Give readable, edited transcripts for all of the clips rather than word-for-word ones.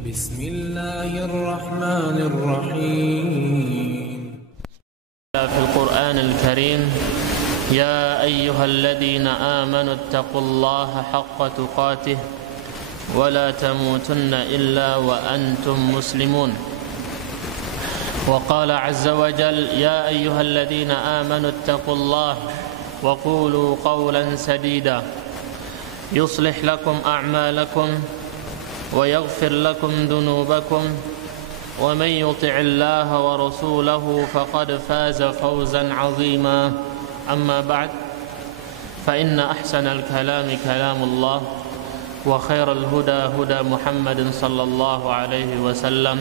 بسم الله الرحمن الرحيم. في القرآن الكريم: يا أيها الذين آمنوا اتقوا الله حق تقاته ولا تموتن إلا وأنتم مسلمون. وقال عز وجل: يا أيها الذين آمنوا اتقوا الله وقولوا قولا سديدا يصلح لكم أعمالكم ويغفر لكم ذنوبكم ومن يطع الله ورسوله فقد فاز فوزا عظيما. أما بعد، فإن أحسن الكلام كلام الله وخير الهدى هدى محمد صلى الله عليه وسلم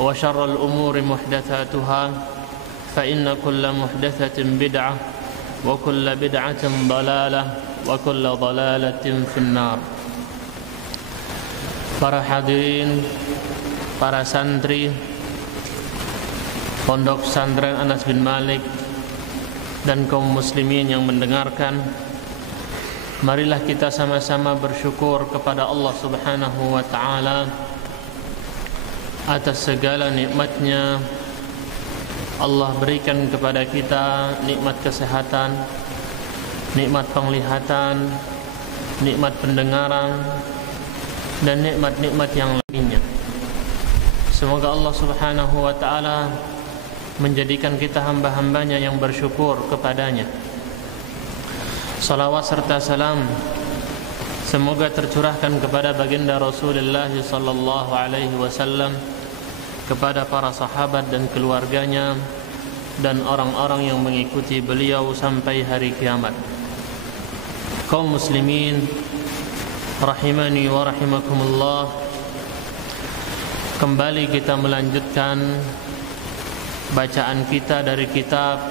وشر الأمور محدثاتها فإن كل محدثة بدعة وكل بدعة ضلالة وكل ضلالة في النار. Para hadirin, para santri Pondok Pesantren Anas bin Malik dan kaum muslimin yang mendengarkan, marilah kita sama-sama bersyukur kepada Allah Subhanahu wa ta'ala atas segala nikmatnya. Allah berikan kepada kita nikmat kesehatan, nikmat penglihatan, nikmat pendengaran, dan nikmat-nikmat yang lainnya. Semoga Allah Subhanahu wa ta'ala menjadikan kita hamba-hambanya yang bersyukur kepadanya. Salawat serta salam semoga tercurahkan kepada baginda Rasulullah sallallahu alaihi wasallam, kepada para sahabat dan keluarganya, dan orang-orang yang mengikuti beliau sampai hari kiamat. Kaum muslimin rahimani wa rahimakumullah, kembali kita melanjutkan bacaan kita dari kitab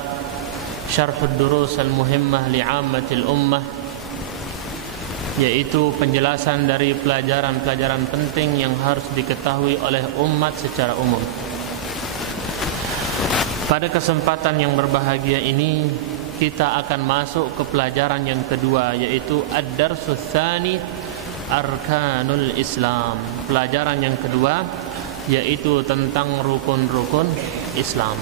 Syarhud Durus Al-Muhimmah Li'ammatil Ummah, yaitu penjelasan dari pelajaran-pelajaran penting yang harus diketahui oleh umat secara umum. Pada kesempatan yang berbahagia ini, kita akan masuk ke pelajaran yang kedua, yaitu Ad-Darsus Tsani Arkanul Islam. Pelajaran yang kedua yaitu tentang rukun-rukun Islam.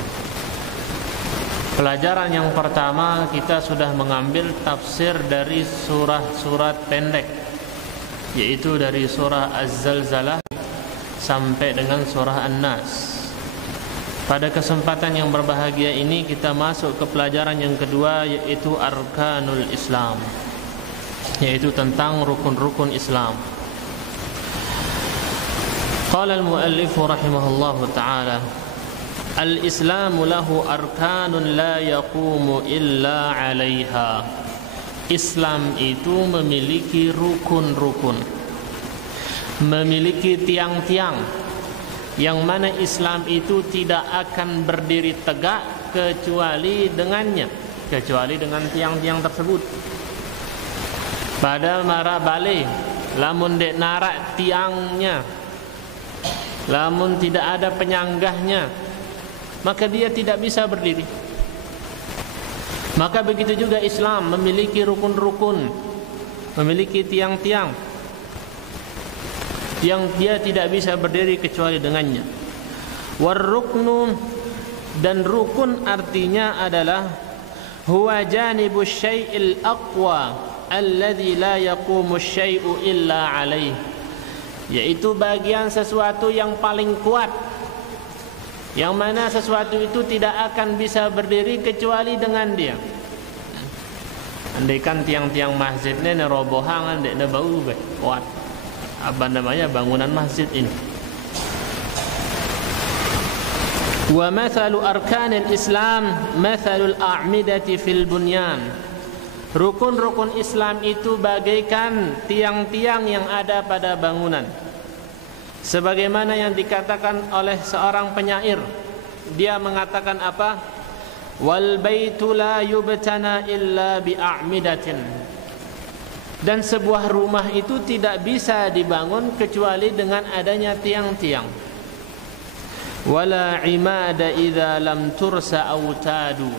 Pelajaran yang pertama, kita sudah mengambil tafsir dari surah-surat pendek, yaitu dari surah Az-Zalzalah sampai dengan surah An-Nas. Pada kesempatan yang berbahagia ini kita masuk ke pelajaran yang kedua, yaitu Arkanul Islam, yaitu tentang rukun-rukun Islam. Qala al-muallif rahimahullahu ta'ala: Al-Islamu lahu arkanun la yaqumu illa 'alaiha. Islam itu memiliki rukun-rukun, memiliki tiang-tiang, yang mana Islam itu tidak akan berdiri tegak kecuali dengannya, kecuali dengan tiang-tiang tersebut. Pada mara balik, lamun dek narak tiangnya, lamun tidak ada penyanggahnya, maka dia tidak bisa berdiri. Maka begitu juga Islam memiliki rukun-rukun, memiliki tiang-tiang yang dia tidak bisa berdiri kecuali dengannya. Warruknu, dan rukun artinya adalah huwa janibus syai'il aqwa alladzi la yaqumu syai'u illa 'alaihi, yaitu bagian sesuatu yang paling kuat, yang mana sesuatu itu tidak akan bisa berdiri kecuali dengan dia. Andaikan tiang-tiang masjid ini robohan, andai ada bau kuat. Apa namanya bangunan masjid ini? Wa mathalu arkanil Islam mathalul a'midati fil bunyan. Rukun-rukun Islam itu bagaikan tiang-tiang yang ada pada bangunan. Sebagaimana yang dikatakan oleh seorang penyair, dia mengatakan apa? Wal baitu la yubtana illa bi a'midatin. Dan sebuah rumah itu tidak bisa dibangun kecuali dengan adanya tiang-tiang. Wala imada idza lam tursa autadu.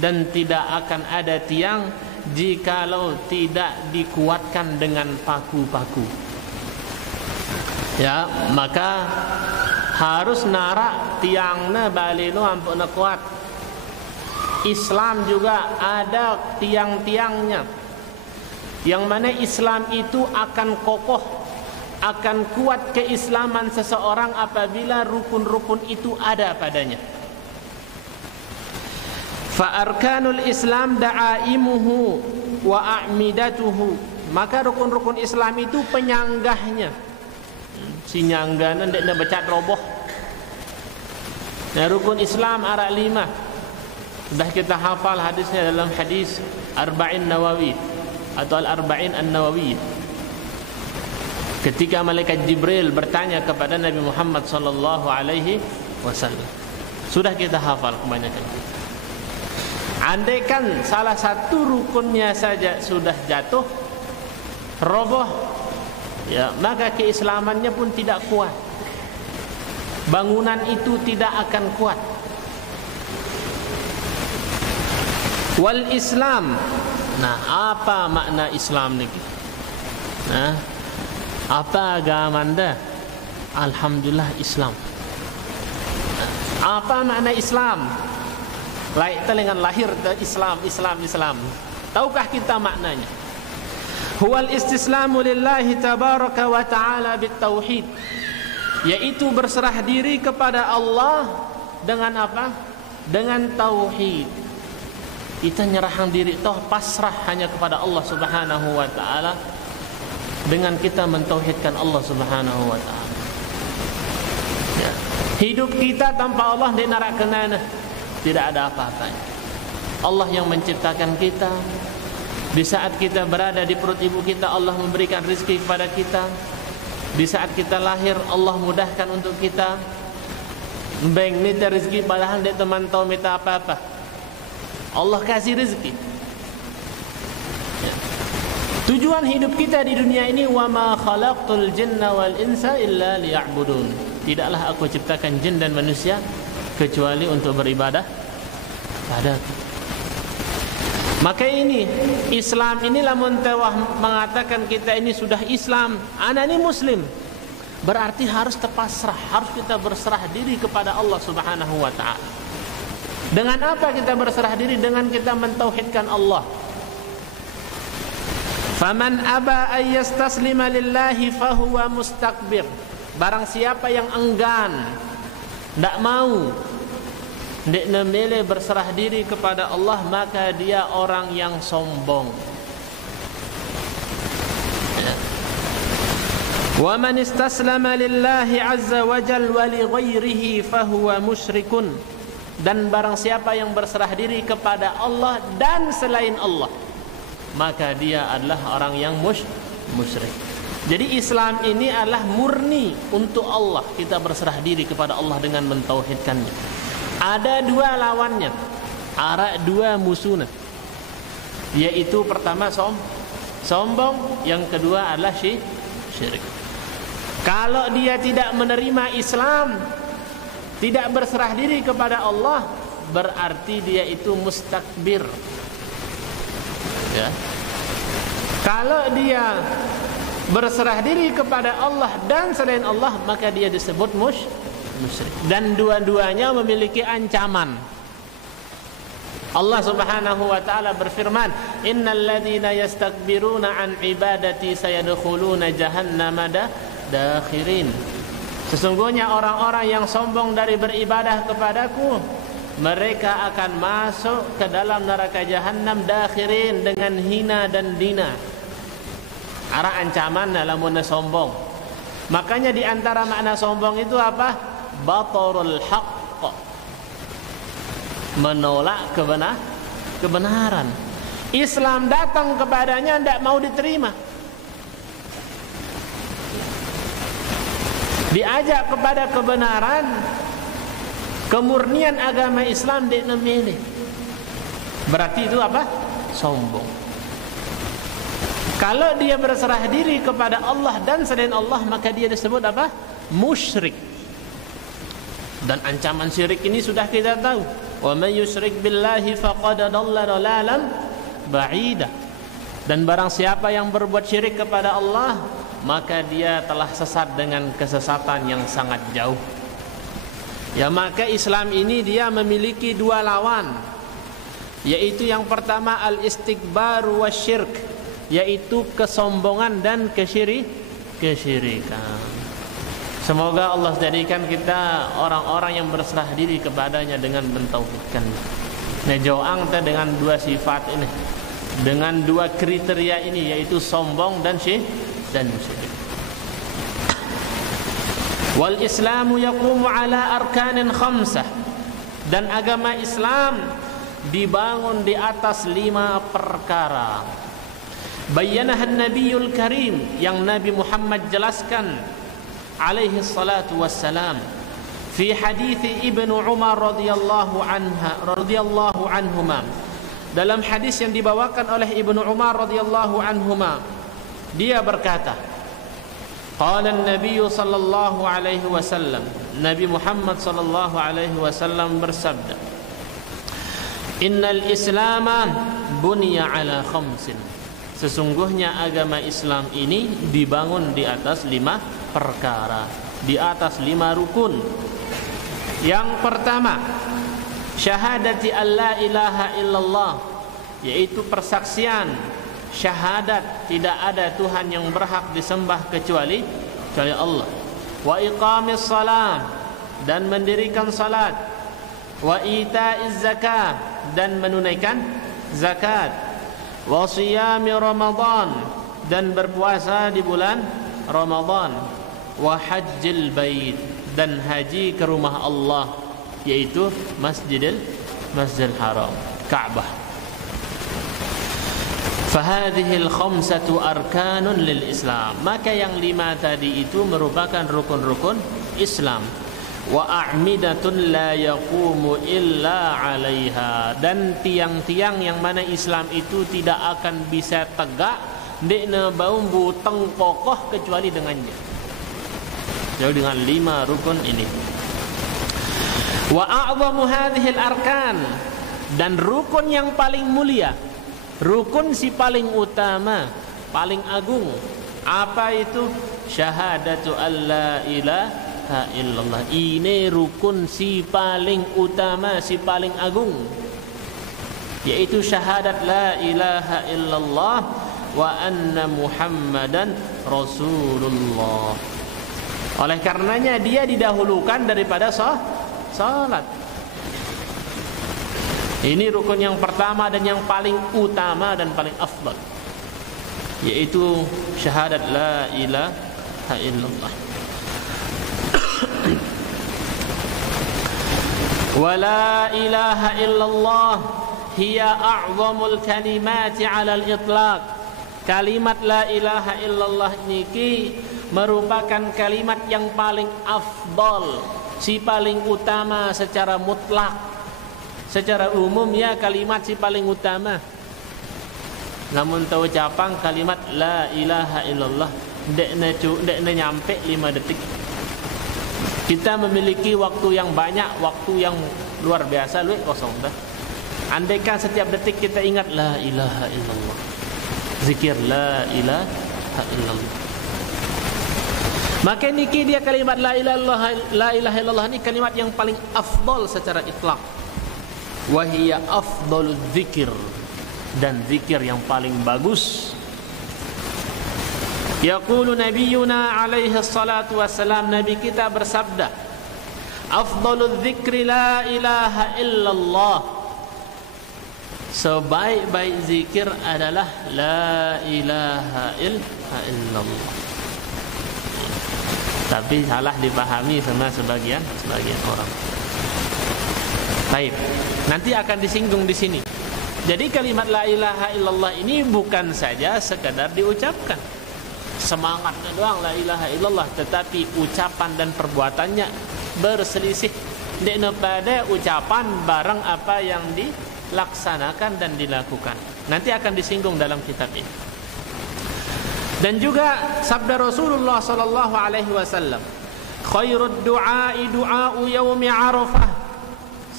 Dan tidak akan ada tiang jikalau tidak dikuatkan dengan paku-paku. Ya, maka harus narak tiangna balinu ampuna kuat. Islam juga ada tiang-tiangnya, yang mana Islam itu akan kokoh, akan kuat keislaman seseorang apabila rukun-rukun itu ada padanya. Fa arkanul Islam da'aimuhu wa a'midatuhu, maka rukun-rukun Islam itu penyanggahnya. Si nyanggana ndak nak becat roboh. Nah, rukun Islam ada 5. Sudah kita hafal hadisnya dalam hadis Arba'in Nawawi atau Al-Arba'in An-Nawawi. Ketika malaikat Jibril bertanya kepada Nabi Muhammad sallallahu alaihi wasallam. Sudah kita hafal kebanyakan. Andaikan salah satu rukunnya saja sudah jatuh, roboh, ya, maka keislamannya pun tidak kuat. Bangunan itu tidak akan kuat. Wal Islam. Nah, apa makna Islam ni? Nah, apa agama anda? Alhamdulillah Islam. Apa makna Islam? Lain dengan lahir ke Islam. Tahukah kita maknanya? Huwal istislamu lillahi tabaraka wa ta'ala bitauhid, yaitu berserah diri kepada Allah dengan apa? Dengan tauhid. Kita nyerahkan diri toh pasrah hanya kepada Allah Subhanahu wa taala dengan kita mentauhidkan Allah Subhanahu wa taala. Ya. Hidup kita tanpa Allah di neraka kenana, tidak ada apa-apanya. Allah yang menciptakan kita. Di saat kita berada di perut ibu kita, Allah memberikan rezeki kepada kita. Di saat kita lahir, Allah mudahkan untuk kita. Beng minta rezeki padahal dia teman tahu minta apa-apa. Allah kasih rezeki. Ya. Tujuan hidup kita di dunia ini, wa ma khalaqtul jinna wal insa illa liya'budun. Tidaklah aku ciptakan jin dan manusia kecuali untuk beribadah padaku. Maka ini Islam inilah muntawah mengatakan kita ini sudah Islam, anak ini Muslim, berarti harus terpasrah, harus kita berserah diri kepada Allah Subhanahu wa taala. Dengan apa kita berserah diri? Dengan kita mentauhidkan Allah. Faman aba ay yastaslima lillahi fahuwa mustakbir. Barang siapa yang enggan, tidak mau, tidak memilih berserah diri kepada Allah, maka dia orang yang sombong. Wa man istaslama lillahi azza wa jalla wa li ghairihi fahuwa musyrikun. Dan barang siapa yang berserah diri kepada Allah dan selain Allah, maka dia adalah orang yang musyrik. Jadi Islam ini adalah murni untuk Allah. Kita berserah diri kepada Allah dengan mentauhidkannya. Ada 2 lawannya, ada 2 musuhnya, yaitu pertama sombong, yang kedua adalah syirik. Kalau dia tidak menerima Islam, tidak berserah diri kepada Allah, berarti dia itu mustakbir. Ya. Kalau dia berserah diri kepada Allah dan selain Allah, maka dia disebut musyrik. Dan dua-duanya memiliki ancaman. Allah Subhanahu wa taala berfirman, innal ladzina yastakbiruna an ibadati sayadkhuluna jahannama dakhirin. Sesungguhnya orang-orang yang sombong dari beribadah kepadaku, mereka akan masuk ke dalam neraka jahanam dakhirin, dengan hina dan dina. Arah ancaman dalam mana sombong. Makanya di antara makna sombong itu apa? Batarul haqq, menolak kebenaran. Islam datang kepadanya tidak mau diterima. Diajak kepada kebenaran, kemurnian agama Islam dia memilih. Berarti itu apa? Sombong. Kalau dia berserah diri kepada Allah dan selain Allah, maka dia disebut apa? Musyrik. Dan ancaman syirik ini sudah kita tahu. Wa may yusyrik billahi faqad dhalla dhalalan ba'ida. Dan barang siapa yang berbuat syirik kepada Allah, maka dia telah sesat dengan kesesatan yang sangat jauh. Ya, maka Islam ini dia memiliki dua lawan, yaitu yang pertama al-istikbar wasyirk, yaitu kesombongan dan kesyirikan. Semoga Allah jadikan kita orang-orang yang berserah diri kepadanya dengan mentauhidkan. Nah, joang ta dengan dua sifat ini, dengan dua kriteria ini, yaitu sombong dan syirik. Wal Islamu yaqumu ala arkanin khamsah, dan agama Islam dibangun di atas 5 perkara. Bayyanaha an-Nabiyul Karim, yang Nabi Muhammad jelaskan alaihi salatu wassalam fi hadits Ibnu Umar radhiyallahu anhuma, dalam hadis yang dibawakan oleh Ibnu Umar radhiyallahu anhuma, dia berkata, qala an-nabiy sallallahu alaihi wasallam, Nabi Muhammad sallallahu alaihi wasallam bersabda, innal islama bunya ala khamsin, sesungguhnya agama Islam ini dibangun di atas 5 perkara, di atas 5 rukun. Yang pertama, syahadati alla ilaha illallah, yaitu persaksian syahadat tidak ada Tuhan yang berhak disembah kecuali Allah. Wa iqamis salam, dan mendirikan salat. Wa itaiz zakah, dan menunaikan zakat. Wa siyami Ramadan, dan berpuasa di bulan Ramadan. Wa hajjil bait, dan haji ke rumah Allah, yaitu Masjidil Haram, Ka'bah. Fahadhil khamsatu arkanun lil Islam, maka yang 5 tadi itu merupakan rukun-rukun Islam. Wa a'midatun la yaqumu illa 'alaiha, dan tiang-tiang yang mana Islam itu tidak akan bisa tegak ndekna baumbu teng kokoh kecuali dengannya. Jadi dengan 5 rukun ini. Wa a'zamu hadhil arkan, dan rukun yang paling mulia, rukun si paling utama, paling agung, apa itu? Syahadatu alla ilaha illallah. Ini rukun si paling utama, si paling agung, yaitu syahadat la ilaha illallah wa anna Muhammadan Rasulullah. Oleh karenanya dia didahulukan daripada salat. Ini rukun yang pertama dan yang paling utama dan paling afdal, yaitu syahadat la ilaha illallah. Wa la ilaha illallah hiya a'zamul kalimati 'ala al-itlaq. Kalimat la ilaha illallah niki merupakan kalimat yang paling afdal, si paling utama secara mutlak. Secara umum ya kalimat si paling utama. Namun tahu ucapan kalimat la ilaha illallah dekne nyampe 5 detik. Kita memiliki waktu yang banyak, waktu yang luar biasa, luwih kosong dah. Andaikan setiap detik kita ingat la ilaha illallah, zikir la ilaha illallah, maka niki dia kalimat la ilaha illallah ini kalimat yang paling afdal secara itlaq. Wa hiya afdalul dzikir, dan zikir yang paling bagus. Yaqulu nabiyuna alaihi salatu wassalam, nabi kita bersabda, afdalul dzikri la ilaha illallah, sebaik-baik zikir adalah la ilaha illallah. Tapi salah dipahami sama sebagian orang. Baik, nanti akan disinggung di sini. Jadi kalimat la ilaha illallah ini bukan saja sekadar diucapkan, semangatnya doang la ilaha illallah, tetapi ucapan dan perbuatannya berselisih. Dekne pada ucapan barang apa yang dilaksanakan dan dilakukan. Nanti akan disinggung dalam kitab ini. Dan juga sabda Rasulullah sallallahu alaihi wasallam, khairud du'ai du'au yaumi Arafah,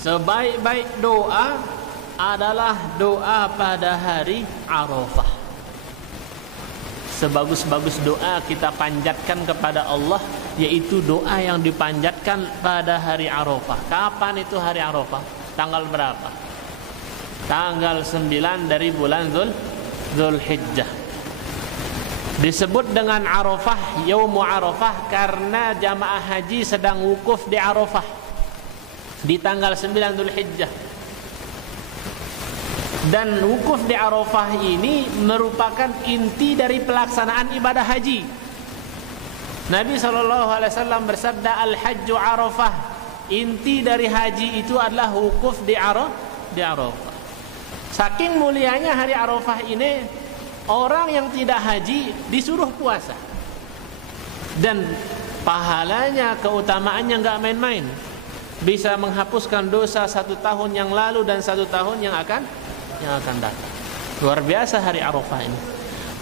sebaik-baik doa adalah doa pada hari Arafah. sebagus-bagus doa kita panjatkan kepada Allah, yaitu doa yang dipanjatkan pada hari Arafah. Kapan itu hari Arafah? Tanggal berapa? Tanggal 9 dari bulan Zulhijjah. Disebut dengan Arafah, Yaumu Arafah, karena jamaah haji sedang wukuf di Arafah di tanggal 9 Zulhijjah. Dan wukuf di Arafah ini merupakan inti dari pelaksanaan ibadah haji. Nabi SAW bersabda, Al-Hajju Arafah, inti dari haji itu adalah wukuf di Arafah. Saking mulianya hari Arafah ini, orang yang tidak haji disuruh puasa. Dan pahalanya, keutamaannya nggak main-main. Bisa menghapuskan dosa 1 tahun yang lalu dan 1 tahun yang akan datang. Luar biasa hari Arafah ini.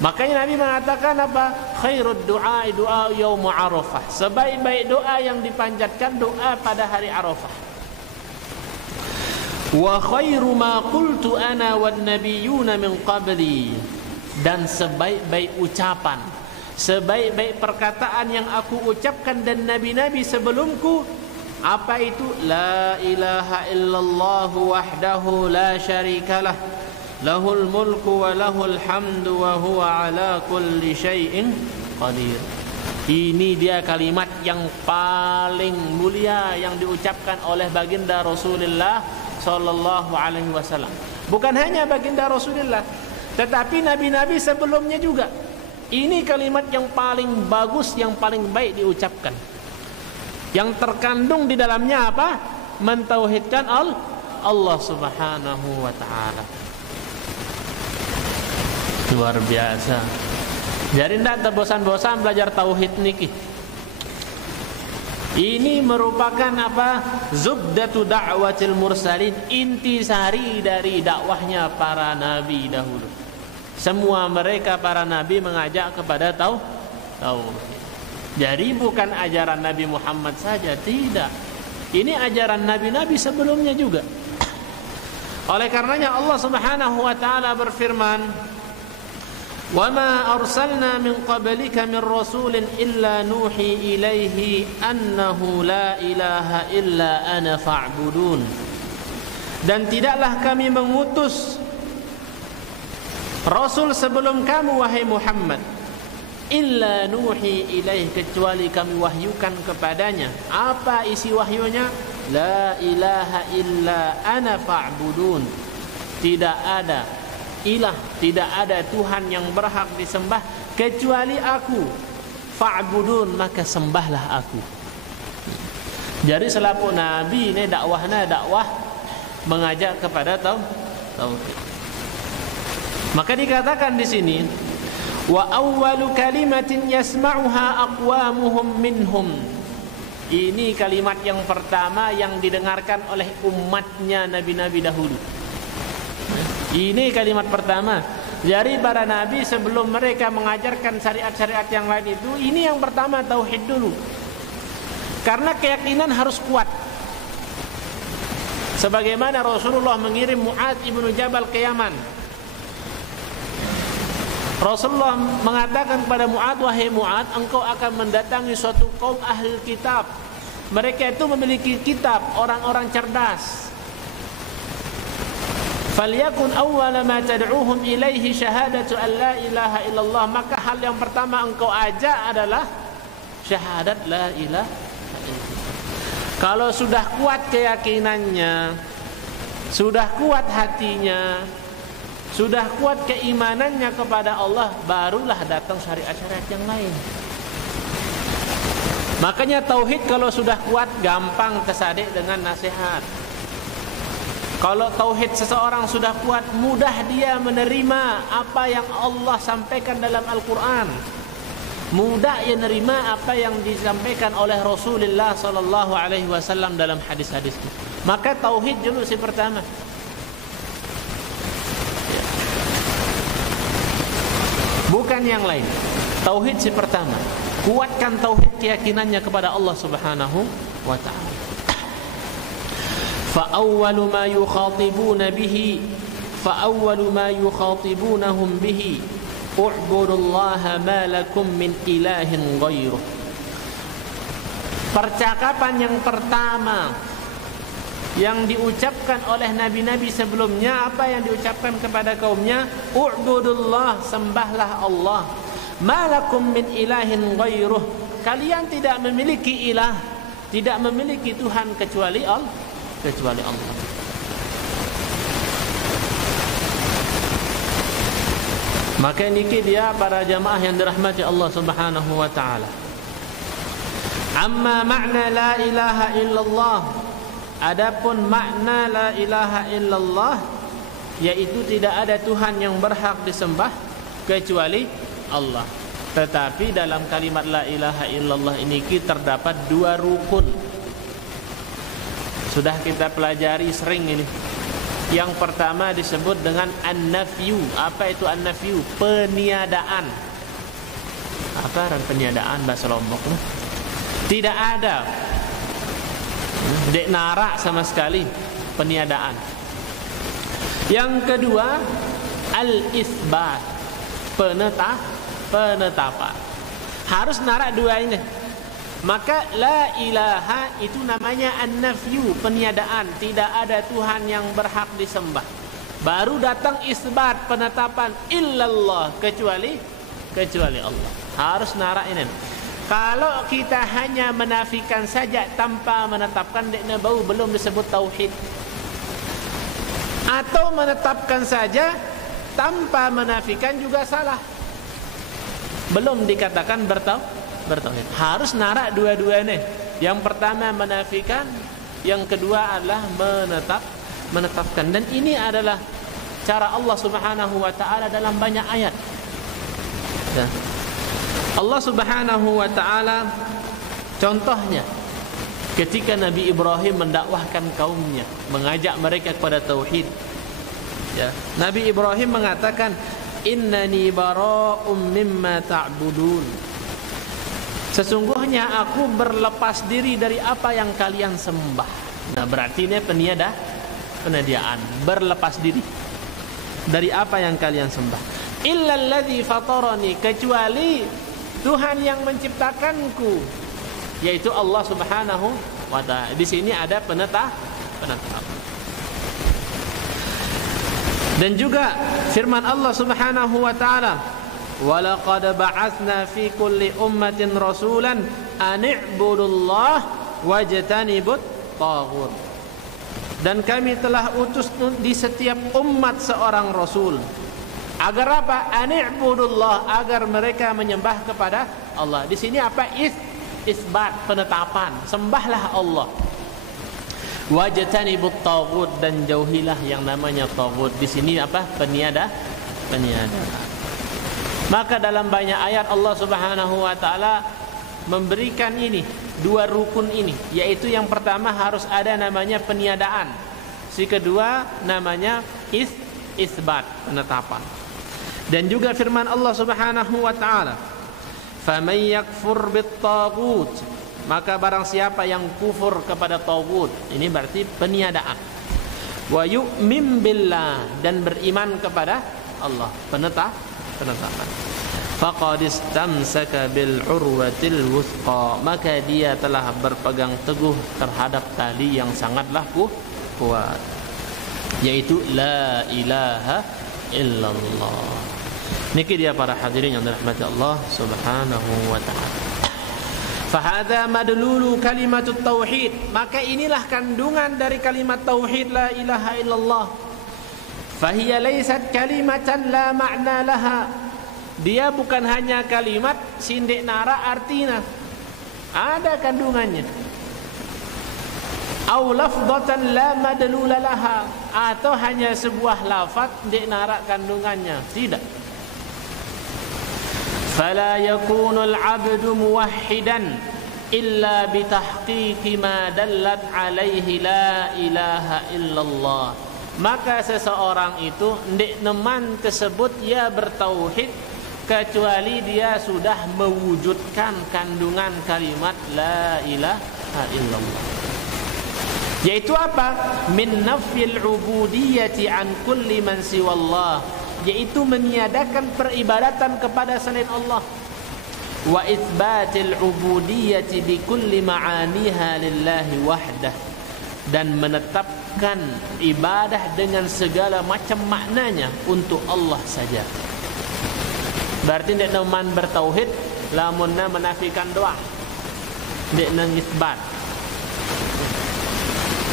Makanya Nabi mengatakan apa? Khairud du'a yaum Arafah. Sebaik-baik doa yang dipanjatkan doa pada hari Arafah. Wa khairu ma qultu ana wan nabiyyuna min qabli. Dan sebaik-baik ucapan, sebaik-baik perkataan yang aku ucapkan dan nabi-nabi sebelumku, apa itu? La ilaha illallah wahdahu la syarikalah, lahul mulku wa lahul hamdu wa huwa ala kulli syai'in qadir. Ini dia kalimat yang paling mulia yang diucapkan oleh baginda Rasulullah sallallahu alaihi wasallam. Bukan hanya baginda Rasulullah, tetapi nabi-nabi sebelumnya juga. Ini kalimat yang paling bagus, yang paling baik diucapkan. Yang terkandung di dalamnya apa? Mentauhidkan Allah Subhanahu wa ta'ala. Luar biasa. Jadi tidak terbosan-bosan belajar tauhid niki. Ini merupakan apa? Zubdatu da'watil mursalin, intisari dari dakwahnya para nabi dahulu. Semua mereka para nabi mengajak kepada tauhid. Jadi bukan ajaran Nabi Muhammad saja, tidak. Ini ajaran nabi-nabi sebelumnya juga. Oleh karenanya Allah Subhanahu wa taala berfirman, "Wa ma arsalna min qablika min rasulin illa nuhi ilaihi annahu la ilaha illa ana fa'budun." Dan tidaklah kami mengutus rasul sebelum kamu wahai Muhammad, illa nuhi ilaih, kecuali kami wahyukan kepadanya. Apa isi wahyunya? La ilaha illa ana fa'budun. Tidak ada ilah, tidak ada Tuhan yang berhak disembah kecuali aku. Fa'budun, maka sembahlah aku. Jadi selaku nabi ini dakwahnya dakwah mengajak kepada tauhid. Maka dikatakan di sini, wa awwalu kalimatin yasma'uha aqwamuhum minhum. Ini kalimat yang pertama yang didengarkan oleh umatnya nabi-nabi dahulu. Ini kalimat pertama. Jadi para nabi sebelum mereka mengajarkan syariat-syariat yang lain itu, ini yang pertama tauhid dulu. Karena keyakinan harus kuat. Sebagaimana Rasulullah mengirim Mu'adz ibnu Jabal ke Yaman. Rasulullah mengatakan kepada Mu'adz, wahai Mu'adz, engkau akan mendatangi suatu kaum ahli kitab. Mereka itu memiliki kitab, orang-orang cerdas. Falyakun awwala ma tad'uhum ilaihi syahadatu an la ilaha illallah. Maka hal yang pertama engkau ajak adalah syahadat la ilaha illallah. Kalau sudah kuat keyakinannya, sudah kuat hatinya, sudah kuat keimanannya kepada Allah, barulah datang syariat-syariat yang lain. Makanya tauhid kalau sudah kuat gampang tersadik dengan nasihat. Kalau tauhid seseorang sudah kuat, mudah dia menerima apa yang Allah sampaikan dalam Al-Quran. Mudah ia menerima apa yang disampaikan oleh Rasulullah SAW dalam hadis-hadisnya. Maka tauhid dulu si pertama. Bukan yang lain. Tauhid si pertama. Kuatkan tauhid keyakinannya kepada Allah Subhanahu wa ta'ala. Fa'awwalu ma yukhatibuna bihi, fa'awwalu ma yukhatibunahum bihi, u'budullaha ma lakum min ilahin ghairuh. Percakapan yang pertama yang diucapkan oleh nabi-nabi sebelumnya, apa yang diucapkan kepada kaumnya? U'budullah, sembahlah Allah. Ma lakum min ilahin ghairuh, kalian tidak memiliki ilah, tidak memiliki Tuhan kecuali Allah. Maka niki dia para jamaah yang dirahmati Allah Subhanahu wa taala. Amma makna la ilaha illallah, adapun makna la ilaha illallah, yaitu tidak ada Tuhan yang berhak disembah kecuali Allah. Tetapi dalam kalimat la ilaha illallah ini terdapat dua rukun. Sudah kita pelajari sering ini. Yang pertama disebut dengan an-nafyu. Apa itu an-nafyu? Peniadaan. Apa arti peniadaan bahasa Lombok? Tidak ada. Dek narak sama sekali, peniadaan. Yang kedua al-isbat, penetapan. Harus narak dua ini. Maka la ilaha itu namanya an-nafyu, peniadaan, tidak ada Tuhan yang berhak disembah. Baru datang isbat, penetapan, illallah, kecuali Allah. Harus narak ini. Kalau kita hanya menafikan saja tanpa menetapkan, dekna bau belum disebut tauhid. Atau menetapkan saja tanpa menafikan juga salah, belum dikatakan bertauhid. Harus narak dua-duanya. Yang pertama menafikan, yang kedua adalah menetapkan. Dan ini adalah cara Allah Subhanahu wa taala dalam banyak ayat. Ya. Allah Subhanahu wa taala contohnya ketika Nabi Ibrahim mendakwahkan kaumnya, mengajak mereka kepada tauhid. Ya. Nabi Ibrahim mengatakan, "Innani bara'um mimma ta'budun." Sesungguhnya aku berlepas diri dari apa yang kalian sembah. Nah, berarti ini penadiaan, berlepas diri dari apa yang kalian sembah. Illa alladzi fatarani, kecuali Tuhan yang menciptakanku, yaitu Allah Subhanahu wa taala. Di sini ada penetapan. Dan juga firman Allah Subhanahu wa taala, "Walaqad ba'atsna fi kulli ummatin rasulan an i'budullah wajtanibut taghut." Dan kami telah utus di setiap umat seorang rasul. Agar apa? An i'budullah, agar mereka menyembah kepada Allah. Di sini apa? Isbat, penetapan. Sembahlah Allah. Wajtanibut taghut, dan jauhilah yang namanya taghut. Di sini apa? Peniadaan. Maka dalam banyak ayat Allah Subhanahu wa taala memberikan ini, dua rukun ini, yaitu yang pertama harus ada namanya peniadaan. Si kedua namanya isbat, penetapan. Dan juga firman Allah Subhanahu wa taala, "Faman yakfur bit-taghut", maka barang siapa yang kufur kepada taghut, ini berarti peniadaan. "Wa yu'min billah", dan beriman kepada Allah, penetapan. Faqad istamsaka bil urwatil wuthqa, maka dia telah berpegang teguh terhadap tali yang sangatlah kuat, yaitu la ilaha illallah. Niki dia para hadirin yang dirahmati Allah Subhanahu wa taala. Fahadha madlulu kalimatut tauhid, maka inilah kandungan dari kalimat tauhid la ilaha illallah. Fahiya laysat kalimatan la ma'na laha, dia bukan hanya kalimat sindek nara artina, ada kandungannya. Au lafdatan la madlula laha, atau hanya sebuah lafaz dek nara kandungannya, tidak. Fala yakunul abdu muwahhidan illa bitahqiqi ma dallat alaihi la ilaha illallah, maka seseorang itu ndik neman tersebut ia bertauhid kecuali dia sudah mewujudkan kandungan kalimat la ilaha illallah, yaitu apa? Min nafil ubudiyyati an kulli man siwallah, yaitu meniadakan peribadatan kepada selain Allah, wa itsbatil ubudiyyati bi kulli ma'aniha lillahi wahdah, dan menetapkan ibadah dengan segala macam maknanya untuk Allah saja. Berarti dia man bertauhid, lamunna menafikan doang, dia isbat.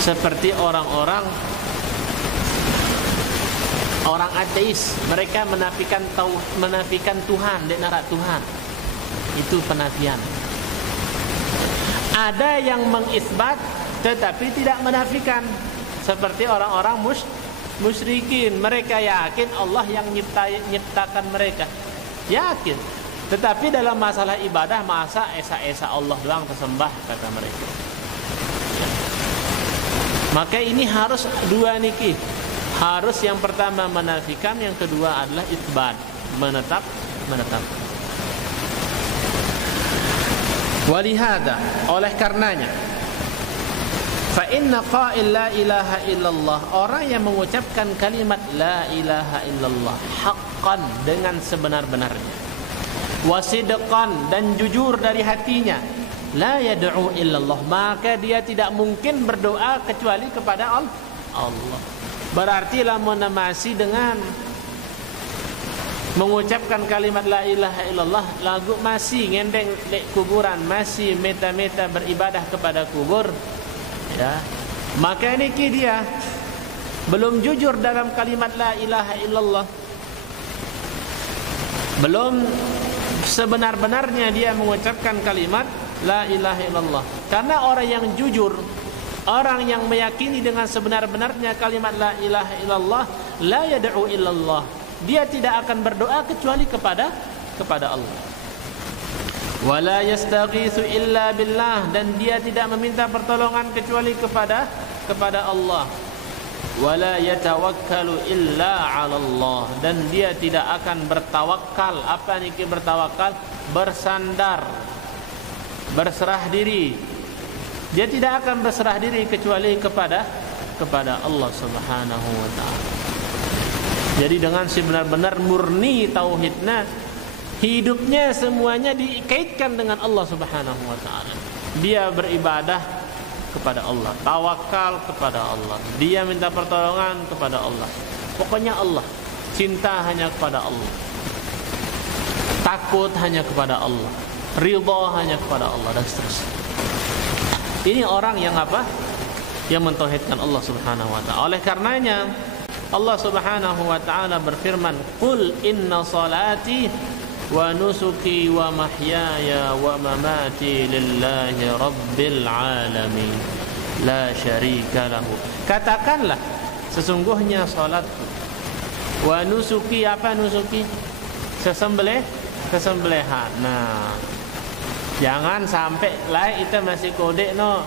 Seperti orang ateis, mereka menafikan Tuhan, dia narak Tuhan. Itu penafian. Ada yang mengisbat tetapi tidak menafikan, seperti orang-orang musyrikin. Mereka yakin Allah yang nyiptakan mereka, yakin, tetapi dalam masalah ibadah masa esa-esa Allah doang tersembah, kata mereka. Maka ini harus dua niki. Harus yang pertama menafikan, yang kedua adalah itsbat, menetap. Walihada, oleh karenanya, fa inna qail la ilaha illallah, orang yang mengucapkan kalimat la ilaha illallah haqqan, dengan sebenar-benarnya, wasidqan, dan jujur dari hatinya, la yad'u illallah, maka dia tidak mungkin berdoa kecuali kepada Allah. Berarti lamun masih dengan mengucapkan kalimat la ilaha illallah lagu masih ngendeng dek kuburan, masih meta-meta beribadah kepada kubur, ya, maka ini dia belum jujur dalam kalimat la ilaha illallah, belum sebenar-benarnya dia mengucapkan kalimat la ilaha illallah. Karena orang yang jujur, orang yang meyakini dengan sebenar-benarnya kalimat la ilaha illallah, la yad'u illallah, dia tidak akan berdoa kecuali kepada Allah. Wala yastaghitsu illa billah, dan dia tidak meminta pertolongan kecuali kepada Allah. Wala yatawakkalu illa 'ala Allah, dan dia tidak akan bertawakal. Apa niki bertawakal? Bersandar, berserah diri. Dia tidak akan berserah diri kecuali kepada Allah Subhanahu wa taala. Jadi dengan sebenar-benar murni tauhidnya, hidupnya semuanya dikaitkan dengan Allah Subhanahu wa taala. Dia beribadah kepada Allah, tawakal kepada Allah, dia minta pertolongan kepada Allah. Pokoknya Allah, cinta hanya kepada Allah, takut hanya kepada Allah, ridha hanya kepada Allah, dan seterusnya. Ini orang yang apa? Yang mentauhidkan Allah Subhanahu wa taala. Oleh karenanya Allah Subhanahu wa taala berfirman, "Qul inna salati wa nusuki wa mahyaya wa mamati lillahi rabbil alamin la syarika lahu." Katakanlah, sesungguhnya salatku, wa nusuki, apa nusuki? Sesembelihan. Nah, jangan sampai lah kita masih kode no,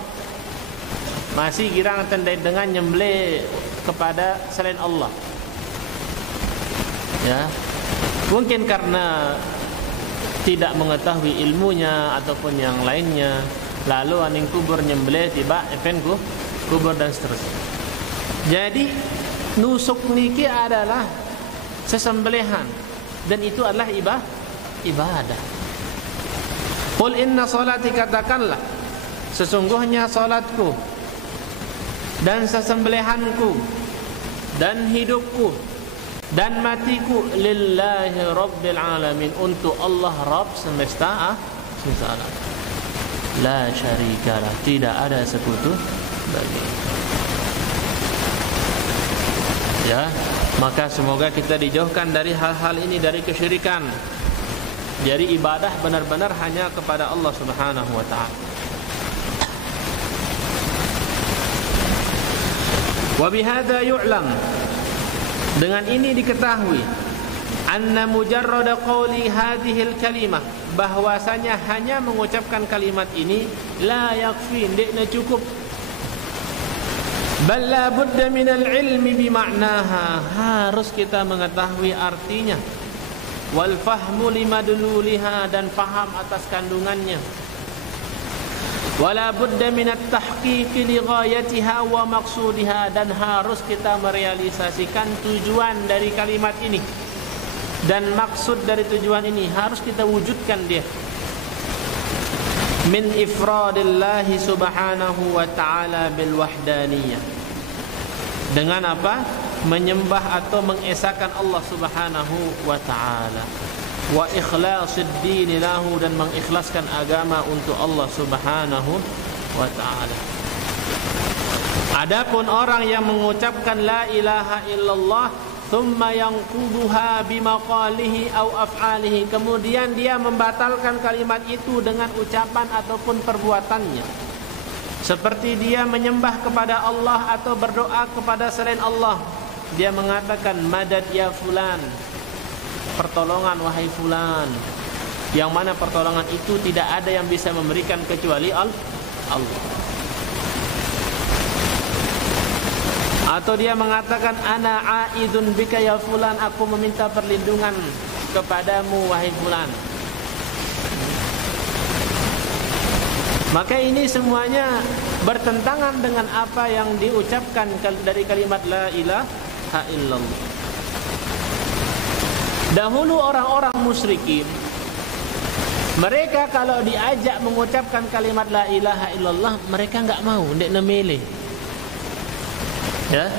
masih girang tendai dengan nyembelih kepada selain Allah, ya, mungkin karena tidak mengetahui ilmunya ataupun yang lainnya, lalu aning kubur nyembelih tiba epenku kubur dan seterusnya. Jadi nusuk niki adalah sesembelihan, dan itu adalah ibadah. Qul inna salati, katakanlah sesungguhnya salatku dan sesembelihanku dan hidupku dan matiku lillahi rabbil alamin, untuk Allah Rabb semesta alam. La syarikalah, tidak ada sekutu bagi. Ya, maka semoga kita dijauhkan dari hal-hal ini, dari kesyirikan. Jadi ibadah benar-benar hanya kepada Allah Subhanahu wa taala. Wa bihadza yu'lam, dengan ini diketahui, anna mujarrada qawli hadhil kalimah, bahwasanya hanya mengucapkan kalimat ini la yakfi, ndekna cukup. Bal la budda minal ilmi bima'naha, harus kita mengetahui artinya, wal fahmu limadluliha, dan faham atas kandungannya. Wala budda minat tahqiqi li ghayatiha wa maqsudiha, dan harus kita merealisasikan tujuan dari kalimat ini, Dan maksud dari tujuan ini harus kita wujudkan dia. Min ifradillahi subhanahu wa ta'ala bil wahdaniyah. Dengan apa? Menyembah atau mengesahkan Allah subhanahu wa ta'ala. Wa ikhlasid dini lahu, dan mengikhlaskan agama untuk Allah subhanahu wa ta'ala. Adapun orang yang mengucapkan la ilaha illallah thumma yanquduha bimaqalihi aw af'alihi, kemudian dia membatalkan kalimat itu dengan ucapan ataupun perbuatannya, seperti dia menyembah kepada Allah atau berdoa kepada selain Allah. Dia mengatakan madad ya fulan, pertolongan wahai fulan, yang mana pertolongan itu tidak ada yang bisa memberikan kecuali Allah. Atau dia mengatakan ana aidun bika ya fulan, aku meminta perlindungan kepadamu wahai fulan. Maka ini semuanya bertentangan dengan apa yang diucapkan dari kalimat la ilaha illallah. Dahulu orang-orang musyrikin, mereka kalau diajak mengucapkan kalimat la ilaha illallah, mereka enggak mau, ndak nemilih. Ya,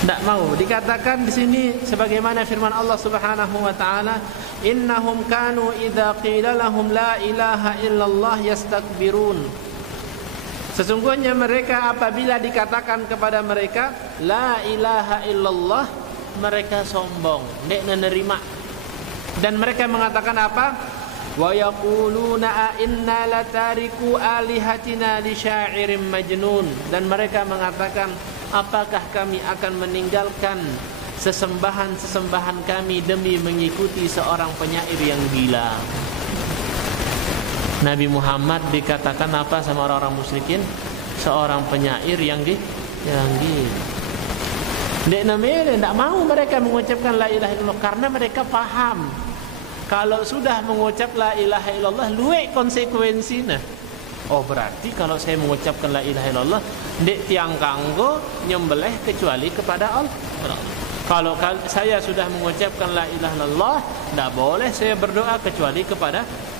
tidak mau. Dikatakan di sini sebagaimana firman Allah Subhanahu wa taala, innahum kanu idza qila lahum la ilaha illallah yastakbirun. Sesungguhnya mereka apabila dikatakan kepada mereka la ilaha illallah, mereka sombong, tidak menerima. Dan mereka mengatakan apa? Wa yaquluna a inna latariku alihatina li sya'irin majnun. Dan mereka mengatakan, apakah kami akan meninggalkan sesembahan-sesembahan kami demi mengikuti seorang penyair yang gila? Nabi Muhammad dikatakan apa sama orang-orang musyrikin? Seorang penyair yang gila. Tidak mau mereka mengucapkan la ilaha illallah, karena mereka paham kalau sudah mengucap la ilaha illallah luwe konsekuensinya. Oh, berarti kalau saya mengucapkan la ilaha illallah ndik tiang kanggo nyembelih kecuali kepada Allah. Kalau saya sudah mengucapkan la ilaha illallah, tidak boleh saya berdoa kecuali kepada Allah.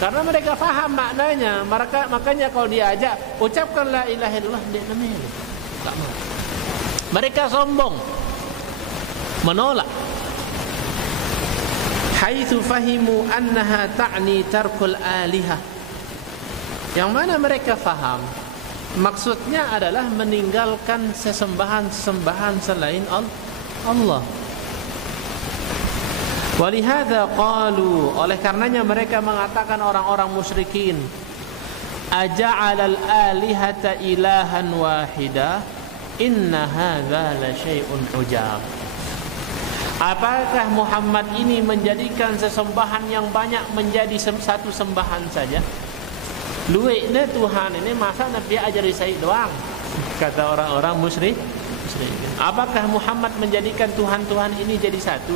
Karena mereka faham maknanya. Makanya kalau diajak ucapkan la ilaha illallah, ndik namanya tak mau. Mereka sombong, menolak. Haitsu fahimu annaha ta'ni tarkul alihah. Yang mana mereka faham maksudnya adalah meninggalkan sesembahan-sesembahan selain Allah. Walihada qalu, oleh karenanya mereka mengatakan orang-orang musyrikin, aja'alal alihata ilahan wahida inna hadza la syai'un ujab. Apakah Muhammad ini menjadikan sesembahan yang banyak menjadi satu sembahan saja? Luweknya Tuhan ini masa Nabi ajari saya doang, kata orang-orang musyrik. Apakah Muhammad menjadikan Tuhan-Tuhan ini jadi satu?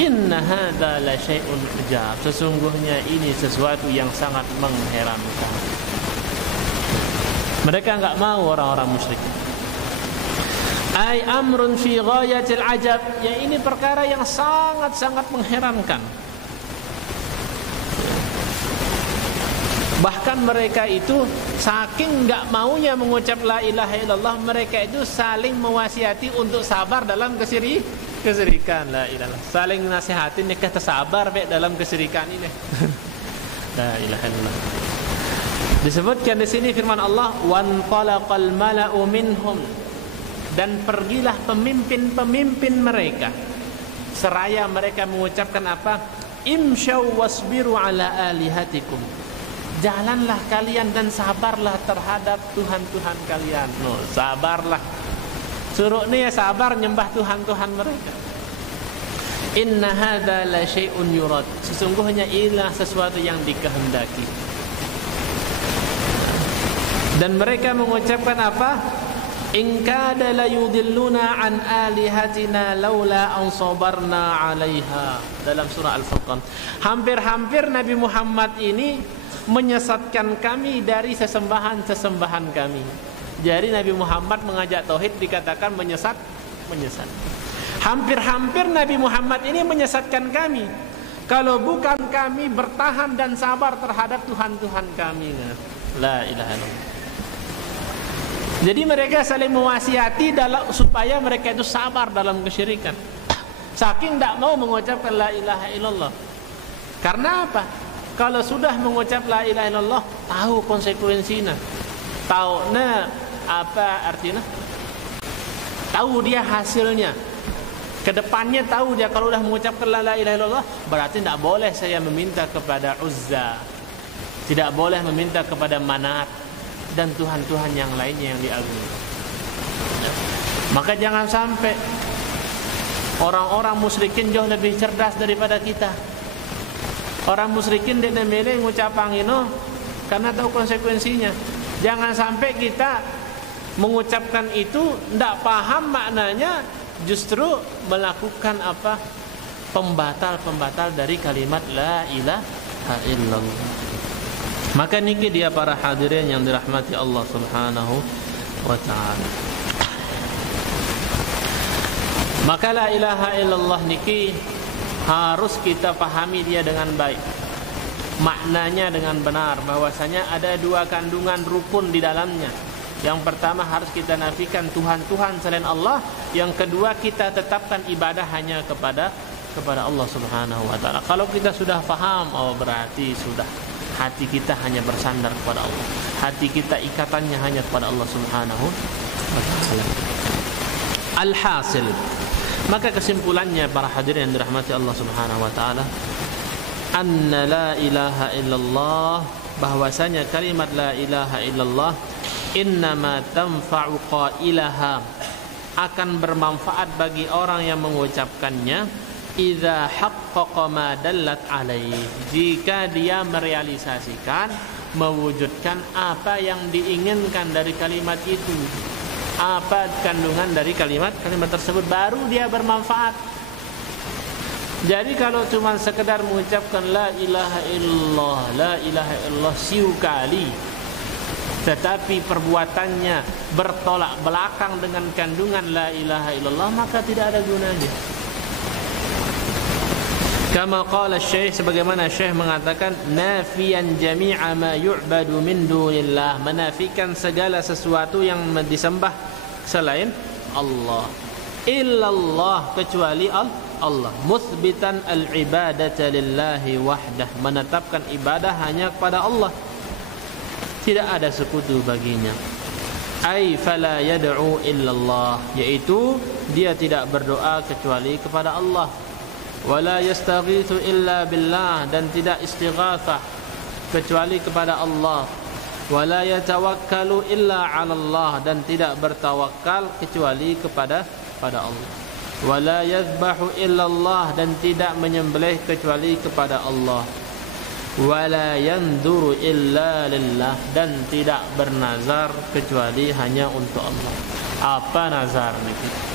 Inna hadza la syai'un ujab. Sesungguhnya ini sesuatu yang sangat mengherankan. Mereka enggak mau, orang-orang musyrik. Ai amrun fi ghayatil ajab, ya ini perkara yang sangat-sangat mengherankan. Bahkan mereka itu saking enggak maunya mengucap la ilaha illallah, mereka itu saling mewasiati untuk sabar dalam kesirikan. La ilaha, saling nasihatin nih kata sabar dalam kesirikan ini. La ilaha illallah. Disebutkan di sini firman Allah, wan talaqal mala'u minhum, dan pergilah pemimpin-pemimpin mereka seraya mereka mengucapkan apa? Imsyaw wasbiru ala alihatikum. Jalanlah kalian dan sabarlah terhadap Tuhan-Tuhan kalian. No, sabarlah. Suruh ni sabar nyembah Tuhan-Tuhan mereka. Inna hadza la syai'un yurad. Sesungguhnya inilah sesuatu yang dikehendaki. Dan mereka mengucapkan apa? In kada la yudilluna an alihatina laula an sabarna 'alaiha. Dalam surah Al-Furqan. Hampir-hampir Nabi Muhammad ini menyesatkan kami dari sesembahan-sesembahan kami. Jadi Nabi Muhammad mengajak tauhid dikatakan menyesat. Hampir-hampir Nabi Muhammad ini menyesatkan kami. Kalau bukan kami bertahan dan sabar terhadap Tuhan-Tuhan kami. La ilaha illallah. Jadi mereka saling mewasiati supaya mereka itu sabar dalam kesyirikan. Saking tidak mau mengucapkan la ilaha illallah. Karena apa? Kalau sudah mengucap la ilaha illallah, tahu konsekuensinya. Tahu apa artinya? Tahu dia hasilnya. Kedepannya tahu dia kalau sudah mengucapkan la ilaha illallah, berarti tidak boleh saya meminta kepada Uzza. Tidak boleh meminta kepada Manat dan Tuhan-Tuhan yang lainnya yang diagungkan. Maka jangan sampai orang-orang musyrikin jauh lebih cerdas daripada kita. Orang musyrikin dia memilih ngucapang ino karena tahu konsekuensinya. Jangan sampai kita mengucapkan itu tidak paham maknanya, justru melakukan apa? Pembatal dari kalimat la ilaha illallah. Maka niki dia para hadirin yang dirahmati Allah Subhanahu wa taala. Maka la ilaha illallah niki harus kita pahami dia dengan baik. Maknanya dengan benar, bahwasanya ada dua kandungan rukun di dalamnya. Yang pertama harus kita nafikan Tuhan-Tuhan selain Allah. Yang kedua kita tetapkan ibadah hanya kepada Allah Subhanahu wa taala. Kalau kita sudah paham, oh berarti sudah hati kita hanya bersandar kepada Allah. Hati kita ikatannya hanya kepada Allah Subhanahu wa taala. Alhasil, maka kesimpulannya para hadirin yang dirahmati Allah Subhanahu wa taala, anna la ilaha illallah, bahwasanya kalimat la ilaha illallah innama tanfa'u qailaha, akan bermanfaat bagi orang yang mengucapkannya, idza haqqaqa ma dallat alaihi, jika dia merealisasikan, mewujudkan apa yang diinginkan dari kalimat itu. Apa kandungan dari kalimat tersebut, baru dia bermanfaat. Jadi kalau cuma sekedar mengucapkan la ilaha illallah siu kali, tetapi perbuatannya bertolak belakang dengan kandungan la ilaha illallah, maka tidak ada gunanya. Kama qala Syekh, sebagaimana Syekh mengatakan, nafiyan jami'a ma yu'badu min dunillah, menafikan segala sesuatu yang disembah selain Allah, illallah, kecuali Allah, muthbitan al-ibadata lillahi wahdah, menetapkan ibadah hanya kepada Allah, tidak ada sekutu baginya. Ai fala yad'u illallah, yaitu dia tidak berdoa kecuali kepada Allah. Wala yastaghitsu illa billah, dan tidak istighatsah kecuali kepada Allah. Wala yatawakkalu illa 'ala Allah, dan tidak bertawakal kecuali kepada Allah. Wala yadhbahu illa Allah, dan tidak menyembelih kecuali kepada Allah. Wala yanduru illa lillah, dan tidak bernazar kecuali hanya untuk Allah. Apa nazar niki?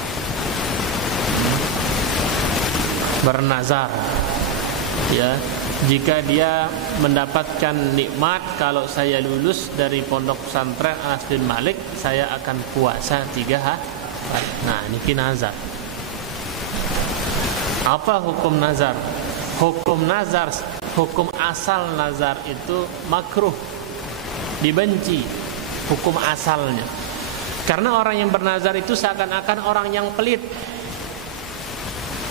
Bernazar, ya, jika dia mendapatkan nikmat, kalau saya lulus dari pondok pesantren Anas bin Malik, saya akan puasa 3 hari. Nah, ini nazar. Apa hukum nazar? Hukum nazar, hukum asal nazar itu makruh, dibenci, hukum asalnya. Karena orang yang bernazar itu seakan-akan orang yang pelit,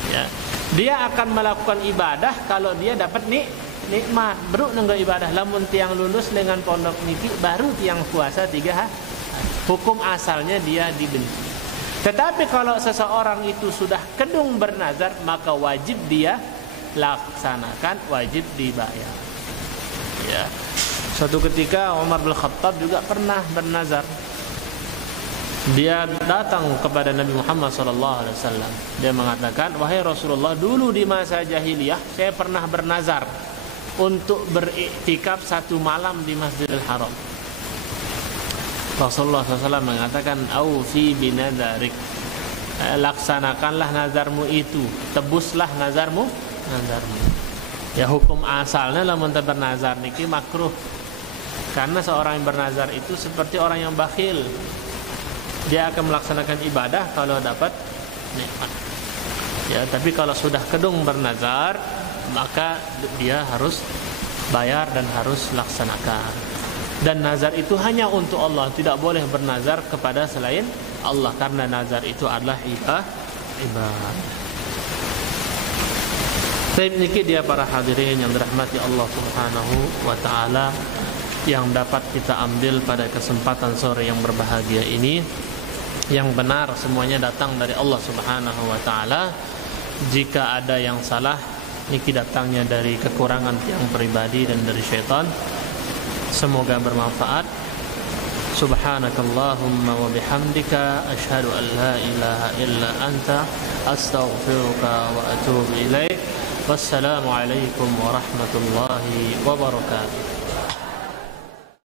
ya. Dia akan melakukan ibadah kalau dia dapat nikmat. Baru nenggo ibadah. Lamun tiang lulus dengan pondok niki, baru tiang puasa 3 hari. Hukum asalnya dia dibenci. Tetapi kalau seseorang itu sudah kedung bernazar, maka wajib dia laksanakan, wajib dibayar. Ya. Suatu ketika Umar bin Khattab juga pernah bernazar. Dia datang kepada Nabi Muhammad SAW. Dia mengatakan, wahai Rasulullah, dulu di masa jahiliyah saya pernah bernazar untuk beriktikaf 1 malam di Masjidil Haram. Rasulullah SAW mengatakan, aufi binadzarik, laksanakanlah nazarmu itu, tebuslah nazarmu. Ya, hukum asalnya lamun bernazar niki makruh. Karena seorang yang bernazar itu seperti orang yang bakhil. Dia akan melaksanakan ibadah kalau dapat nikmat. Ya, tapi kalau sudah kedung bernazar, maka dia harus bayar dan harus laksanakan. Dan nazar itu hanya untuk Allah, tidak boleh bernazar kepada selain Allah, karena nazar itu adalah ibadah. Baik, niki dia para hadirin yang dirahmati Allah Subhanahu wa taala, yang dapat kita ambil pada kesempatan sore yang berbahagia ini. Yang benar semuanya datang dari Allah Subhanahu wa taala. Jika ada yang salah, niki datangnya dari kekurangan yang pribadi dan dari syaitan. Semoga bermanfaat. Subhanakallahumma wa bihamdika asyhadu an la ilaha illa anta astaghfiruka wa atubu ilaik. Wassalamualaikum warahmatullahi wabarakatuh.